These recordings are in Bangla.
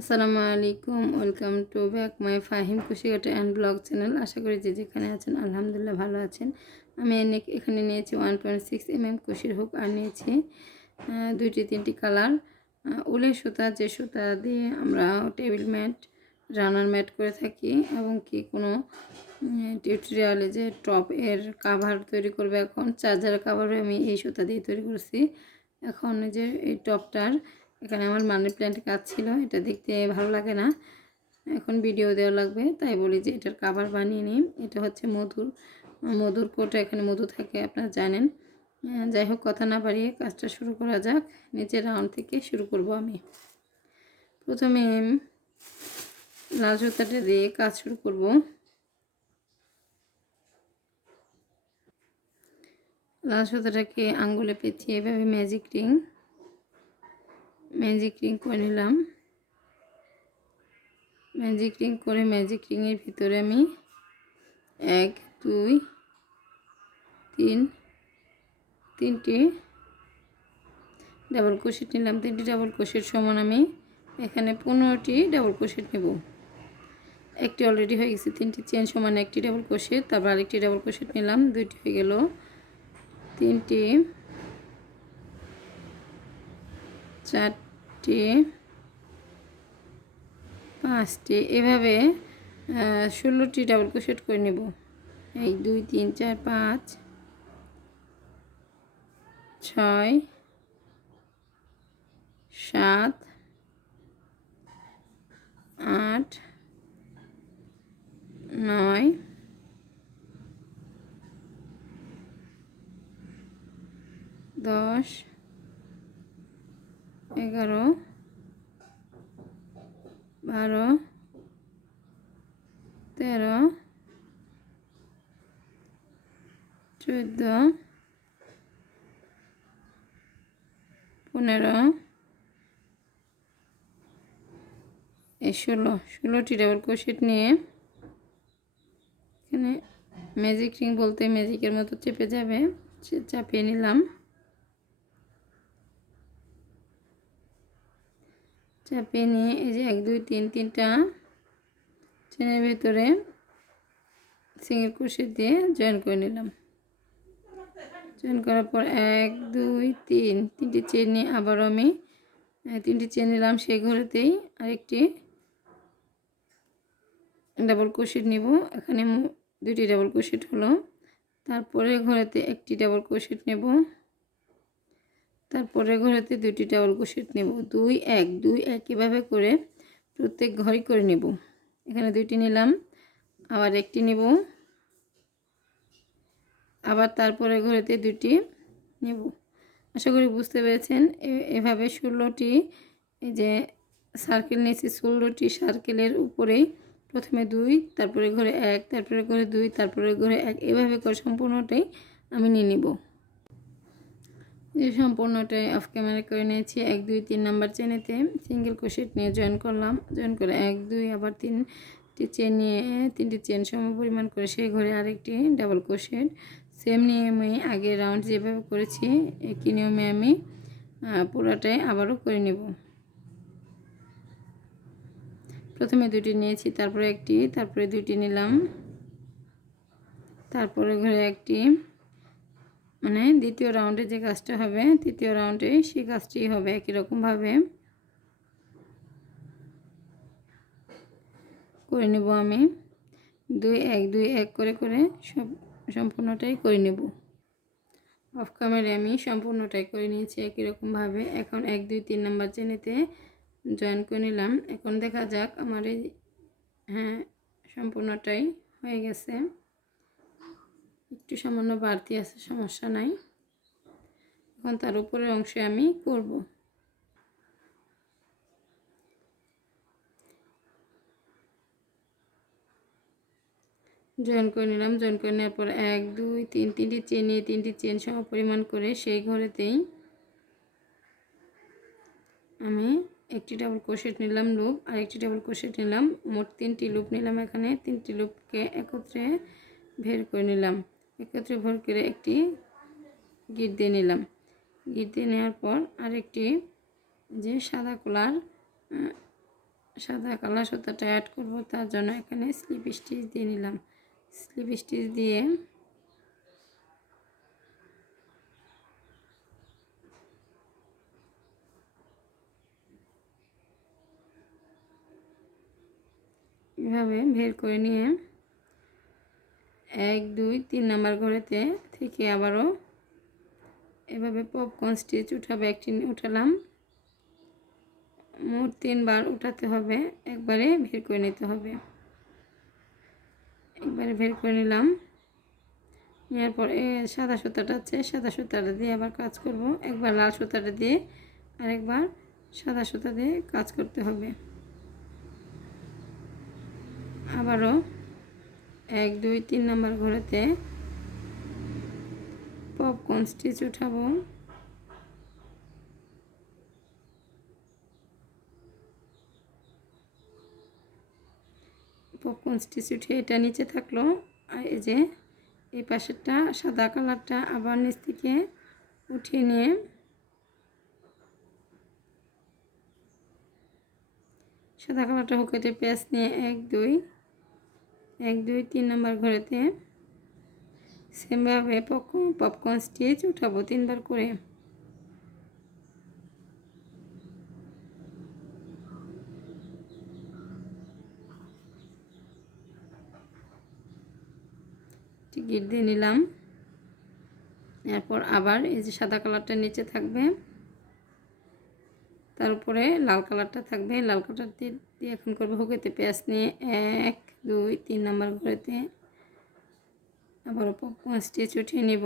আসসালামু আলাইকুম, welcome to back my Fahim Kushighata and blog channel. আশা করি যে যেখানে আছেন, আলহামদুলিল্লাহ ভালো আছেন। আমি এখানে নিয়েছি one point six M M কুশির hook আর নিয়েছি দুইটি তিনটি কালার। উলের সুতা, যে সুতা দিয়ে আমরা টেবিল ম্যাট, রানার ম্যাট করে থাকি এবং কি কোনো টিউটোরিয়ালে যে টপ এর কাভার তৈরি করবে এখন চার্জার কাভার আমি এই সুতা দিয়ে তৈরি করছি। এখন যে এই টপটার এখানে আমার মানি প্ল্যান্ট কাজ ছিল, এটা দেখতে ভালো লাগে না। এখন ভিডিও দেওয়া লাগবে, তাই বলি যে এটার কাভার বানিয়ে নিই। এটা হচ্ছে মধুর মধুর কোটা, এখানে মধু থাকে, আপনারা জানেন। যাই হোক, কথা না বাড়িয়ে কাজটা শুরু করা যাক। নিচের রাউন্ড থেকে শুরু করব আমি। প্রথমে লাল সুতাটা দিয়ে কাজ শুরু করব। লাল সুতাটাকে আঙ্গুলে পেঁচিয়ে এভাবে ম্যাজিক রিং ম্যাজিক রিং করে নিলাম। ম্যাজিক রিং করে ম্যাজিক রিংয়ের ভিতরে আমি এক, দুই, তিন, তিনটি ডাবল ক্রোশেট নিলাম। তিনটি ডাবল ক্রোশেট সমান আমি এখানে পনেরোটি ডাবল ক্রোশেট নেব। একটি অলরেডি হয়ে গেছে, তিনটি চেন সমান একটি ডাবল ক্রোশেট তারপর আরেকটি ডাবল ক্রোশেট নিলাম, দুইটি হয়ে গেল তিনটি, চারটি পাঁচটি এভাবে ষোলোটি ডাবল ক্রোশেট করে নেব। এক দুই, তিন, চার, পাঁচ, ছয়, সাত, আট, নয়, দশ, এগারো বারো তেরো, চোদ্দ, পনেরো এই ষোলো। ষোলোটি ডাবল ক্রোশেট নিয়ে এখানে ম্যাজিক রিং বলতে ম্যাজিকের মতো চেপে যাবে চাপিয়ে নিলাম। চাপিয়ে নিয়ে এই যে এক, দুই, তিন, তিনটা চেনের ভেতরে সিঙ্গেল ক্রোশেট দিয়ে জয়েন করে নিলাম। জয়েন করার পর এক, দুই, তিন, তিনটি চেন নিয়ে আবারও আমি তিনটি চেন নিলাম সেই ঘরেতেই আরেকটি ডাবল ক্রোশেট নিব। এখানে দুটি ডাবল ক্রোশেট হলো। তারপরে ঘরেতে একটি ডাবল ক্রোশেট নেব। তারপরে ঘরেতে দুটি ডাবল ক্রোশেট নেব। দুই, এক দুই, এক এভাবে করে প্রত্যেক ঘরই করে নেব। এখানে দুইটি নিলাম, আবার একটি নেব। আবার তারপরে ঘরেতে দুটি নেব। আশা করি বুঝতে পেরেছেন। এভাবে ষোলোটি যে সার্কেল নিয়েছি, ষোলোটি সার্কেলের উপরেই প্রথমে দুই, তারপরে ঘরে এক, তারপরে ঘরে দুই, তারপরে ঘরে এক, এভাবে করে সম্পূর্ণটাই আমি নিয়ে নিব। যে সম্পূর্ণটাই অফ ক্যামেরা করে নিয়েছি। এক, দুই, তিন নাম্বার চেনেতে সিঙ্গেল ক্রোশেট নিয়ে জয়েন করলাম। জয়েন করে এক, দুই, আবার তিনটি চেন নিয়ে, তিনটি চেন সম পরিমাণ করে সেই ঘরে আরেকটি ডাবল ক্রোশেট সেম নিয়মে আগে রাউন্ড যেভাবে করেছি, একই নিয়মে আমি পুরোটাই আবারও করে নেব। প্রথমে দুটি নিয়েছি, তারপরে একটি, তারপরে দুটি নিলাম। তারপরে ঘরে একটি মানে দ্বিতীয় রাউন্ডে যে কাজটা হবে, তৃতীয় রাউন্ডে সেই কাজটি হবে একই রকমভাবে করে নেব আমি। দুই এক দুই এক করে করে সব, সম্পূর্ণটাই করে নেব। অফ ক্যামেরায় আমি সম্পূর্ণটাই করে নিয়েছি একই রকমভাবে এখন এক, দুই, তিন নাম্বার চেনেতে জয়েন করে নিলাম। এখন দেখা যাক আমার এই হ্যাঁ সম্পূর্ণটাই হয়ে গেছে। একটু সামান্য বাড়তি আছে, সমস্যা নাই। এখন তার উপরের অংশে আমি করব। জয়েন করে নিলাম জয়েন করে নেওয়ার পর এক, দুই, তিন, তিনটি চেন নিয়ে তিনটি চেন সম পরিমাণ করে সেই ঘরেতেই আমি একটি ডাবল ক্রোশেট নিলাম লুপ আর একটি ডাবল ক্রোশেট নিলাম, মোট তিনটি লুপ নিলাম এখানে, তিনটি লুপকে একত্রে বের করে নিলাম। একত্রে ভর করে একটি গিট দিয়ে নিলাম। গিট দিয়ে নেওয়ার পর আরেকটি যে সাদা কলার সাদা কালার সুতাটা অ্যাড করব, তার জন্য এখানে স্লিপ স্টিচ দিয়ে নিলাম। স্লিপ স্টিচ দিয়ে এভাবে বের করে নিয়ে এক, দুই, তিন নাম্বার ঘরেতে থেকে আবারও এভাবে পপকর্ন স্টিচ উঠাবে, একটি উঠালাম। মোট তিনবার উঠাতে হবে, একবারে বের করে নিতে হবে। একবারে বের করে নিলাম। নেওয়ার পর সাদা সুতাটা আছে, সাদা সুতাটা দিয়ে আবার কাজ করব। একবার লাল সুতাটা দিয়ে আরেকবার সাদা সুতা দিয়ে কাজ করতে হবে। আবারও এক, দুই, তিন নাম্বার ঘরেতে পপকর্ন স্টিচ উঠাবো। পপকর্ন স্টিচ উঠে এটা নিচে থাকল। আর এই যে, এই পাশেরটা সাদা কালারটা আবার নিচ থেকে উঠিয়ে নিয়ে সাদা কালারটা হুকেটে পেঁয়াজ নিয়ে এক, দুই এক, দুই, তিন নম্বর ঘরেতে সেমভাবে পপকর্ন স্টিচ উঠাবো তিনবার করে। টিকিট দিয়ে নিলাম। এরপর আবার এই যে সাদা কালারটা নিচে থাকবে, তার উপরে লাল কালারটা থাকবে, লাল কালার দিয়ে এখন করব হুকেতে পেঁয়াজ নিয়ে এক, দুই, তিন নাম্বার ঘরেতে। আবার স্টিচ উঠিয়ে নিব।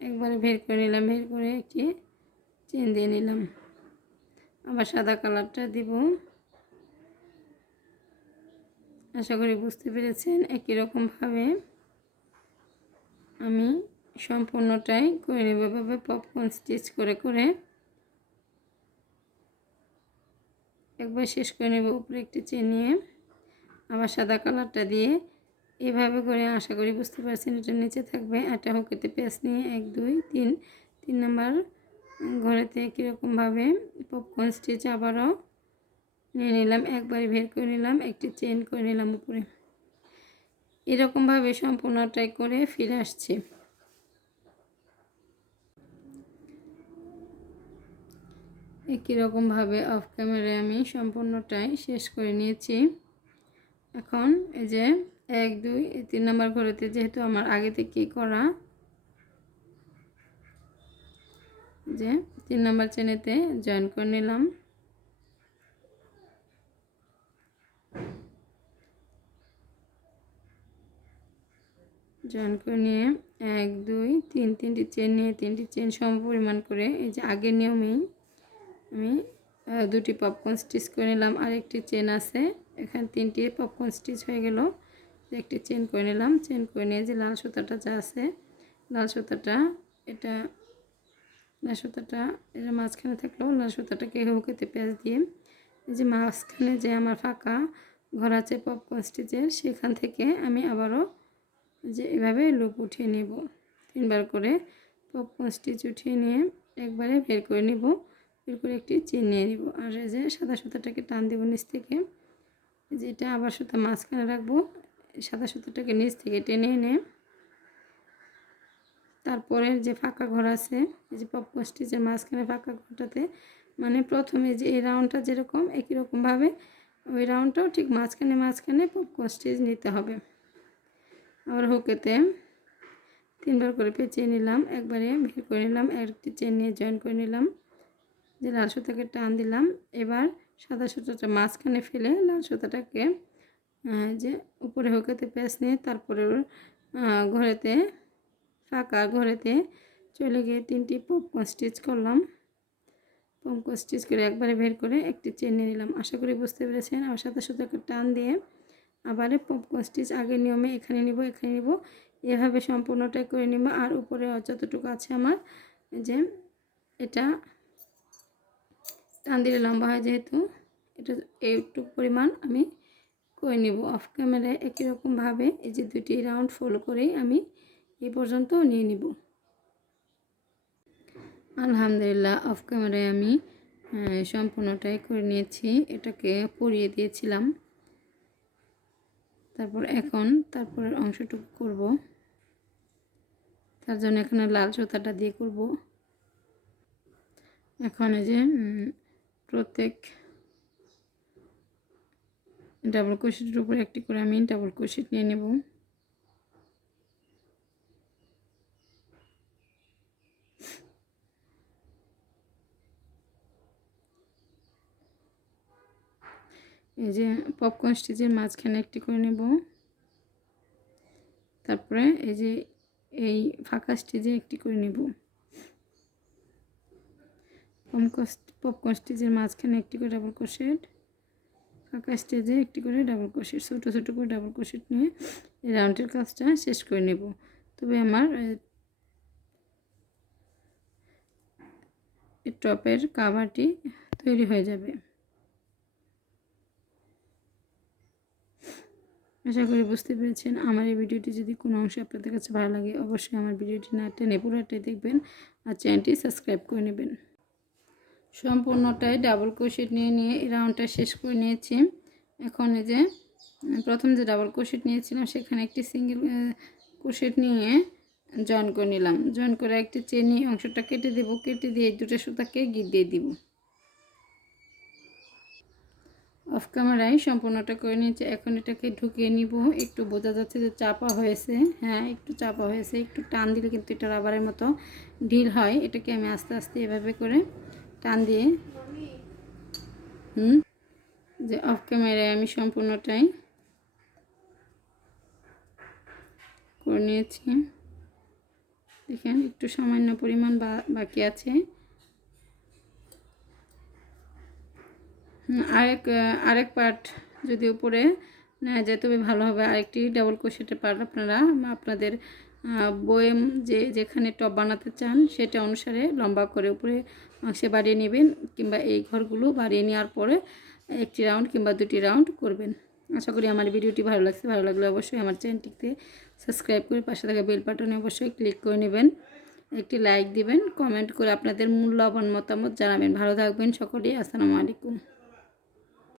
একবারে বের করে নিলাম, বের করে একটি চেন দিয়ে নিলাম। আবার সাদা কালারটা দিব। আশা করি বুঝতে পেরেছেন, একই রকমভাবে আমি সম্পূর্ণটাই করে নেব। এভাবে পপকর্ন স্টিচ করে করে একবার শেষ করে নেব উপরে একটি চেন নিয়ে। আবার সাদা কালারটা দিয়ে এভাবে করে আশা করি বুঝতে পারছেন, এটা নিচে থাকবে। একটা হকেতে পেঁয়াজ নিয়ে এক, দুই, তিন তিন নাম্বার ঘরেতে কীরকমভাবে পপকর্ন স্টিচ আবারও নিয়ে নিলাম। একবারে বের করে নিলাম, একটি চেন করে নিলাম উপরে। এরকমভাবে সম্পূর্ণটাই করে ফিরে আসছি। একই রকমভাবে অফ ক্যামেরায় আমি সম্পূর্ণটাই শেষ করে নিয়েছি। এখন এই যে এক, দুই তিন নম্বর ঘরেতে যেহেতু আমার আগে থেকেই করা যে তিন নম্বর চেনেতে জয়েন করে নিলাম। জয়েন করে নিয়ে এক, দুই, তিন, তিনটি চেন নিয়ে তিনটি চেন সম পরিমাণ করে এই যে আগের নিয়মেই আমি দুটি পপকর্ন স্টিচ করে নিলাম। আর একটি চেন আছে। এখানে তিনটি পপকর্ন স্টিচ হয়ে গেল। একটি চেন করে নিলাম। চেন করে নিয়ে যে লাল সুতাটা যা আছে, লাল সুতাটা, এটা, লাল সুতাটা এটা মাঝখানে থাকল লাল সুতাটাকে হুকেতে পেঁয়াজ দিয়ে যে মাঝখানে যে আমার ফাঁকা ঘর আছে পপকর্ন স্টিচের সেখান থেকে আমি আবারও যে এভাবে লুপ উঠিয়ে নেব। তিনবার করে পপকর্ন স্টিচ উঠিয়ে নিয়ে একবারে বের করে নেব। বের করে একটি চেন নিয়ে নিব। আর এই যে সাদা সুতাটাকে টান দেব নিচ থেকে। যেটা আবার সুতা মাঝখানে রাখব। সাদা সুতাটাকে নিচ থেকে টেনে এনে তারপরে যে ফাঁকা ঘর আছে, এই যে পপকর্ন স্টিচের মাঝখানে ফাঁকা ঘরটাতে মানে প্রথমে যে এই রাউন্ডটা যেরকম, একই রকমভাবে ওই রাউন্ডটাও ঠিক মাঝখানে মাঝখানে পপকর্ন স্টিচ নিতে হবে। আবার হুকেতে তিনবার করে পেঁচিয়ে নিলাম। একবারে বের করে নিলাম। একটি চেন নিয়ে জয়েন করে নিলাম। যে লাল সুতাকে টান দিলাম, এবার সাদা সুতাটা মাঝখানে ফেলে লাল সুতাটাকে যে উপরে হুকেতে পেঁচ নিয়ে তারপরে ঘরেতে ফাঁকা ঘরেতে চলে গিয়ে তিনটি পপকর্ন স্টিচ করলাম। পপকর্ন স্টিচ করে একবারে বের করে একটি চেন নিলাম। আশা করি বুঝতে পেরেছেন। আর সাদা সুতাকে টান দিয়ে আবারে পপকর্ন স্টিচ আগের নিয়মে এখানে নিব এখানে নিব। এভাবে সম্পূর্ণটাই করে নিব। আর উপরে যতটুকু আছে আমার, যে এটা টান দিলে লম্বা হয় যেহেতু, এটা এইটুকু পরিমাণ আমি করে নিব। অফ ক্যামেরায় একই রকমভাবে এই যে দুটি রাউন্ড ফোল্ড করেই আমি এই পর্যন্ত নিয়ে নিব। আলহামদুলিল্লাহ অফ ক্যামেরায় আমি সম্পূর্ণটাই করে নিয়েছি। এটাকে পরিয়ে দিয়েছিলাম। তারপর এখন তারপরের অংশটুকু করব। তার জন্য এখানে লাল সুতাটা দিয়ে করব। এখন এই যে প্রত্যেক ডাবল ক্রোশেটের উপরে একটি করে আমি ডাবল ক্রোশেট নিয়ে নেব। এই যে পপকর্ন স্টিচের মাঝখানে একটি করে নেব। তারপরে এই যে এই ফাঁকা স্টিচে একটি করে নেব। পপকর্ন স্টিচের মাঝখানে একটি করে ডাবল ক্রোশেট ফাঁকা স্টেজে একটি করে ডাবল ক্রোশেট ছোটো ছোটো করে ডাবল ক্রোশেট নিয়ে এই রাউন্ডের কাজটা শেষ করে নেব। তবে আমার টপের কাভারটি তৈরি হয়ে যাবে। আশা করি বুঝতে পেরেছেন। আমার এই ভিডিওটি যদি কোনো অংশে আপনাদের কাছে ভালো লাগে, অবশ্যই আমার ভিডিওটি না টেনে পুরোটাই দেখবেন আর চ্যানেলটি সাবস্ক্রাইব করে নেবেন। সম্পূর্ণটাই ডাবল ক্রোশেট নিয়ে নিয়ে এই রাউন্ডটা শেষ করে নিয়েছি। এখন এই যে প্রথম যে ডাবল ক্রোশেট নিয়েছিলাম, সেখানে একটি সিঙ্গেল ক্রোশেট নিয়ে জয়েন করে নিলাম। জয়েন করে একটি চেনি অংশটা কেটে দেব। কেটে দিয়ে দুটো সুতাকে গিট দিয়ে দিব। অফ ক্যামেরায় সম্পূর্ণটা করে নিয়েছি। এখন এটাকে ঢুকিয়ে নিব। একটু বোঝা যাচ্ছে যে চাপা হয়েছে। হ্যাঁ একটু চাপা হয়েছে। একটু টান দিলে কিন্তু এটা রাবারের মতো ঢিল হয়। এটাকে আমি আস্তে আস্তে এভাবে করে টান দিয়ে। হুম? যে অফ ক্যামেরায় আমি সম্পূর্ণটাই করে নিয়েছি। দেখেন, একটু সামান্য পরিমাণ বাকি আছে। আরেক আরেক পার্ট যদি উপরে নেওয়া যায়, তবে ভালো হবে। আরেকটি ডাবল ক্রোশেটের পার্ট আপনারা, আপনাদের বয়েম যে যেখানে টপ বানাতে চান সেটা অনুসারে লম্বা করে উপরে অংশে বাড়িয়ে নেবেন কিংবা এই ঘরগুলো বাড়িয়ে নেওয়ার পরে একটি রাউন্ড কিংবা দুটি রাউন্ড করবেন। আশা করি আমার ভিডিওটি ভালো লাগছে। ভালো লাগলে অবশ্যই আমার চ্যানেলটিতে সাবস্ক্রাইব করে পাশে থাকা বেল বাটনে অবশ্যই ক্লিক করে নেবেন। একটি লাইক দিবেন, কমেন্ট করে আপনাদের মূল্যবান মতামত জানাবেন। ভালো থাকবেন সকলেই। আসসালামু আলাইকুম।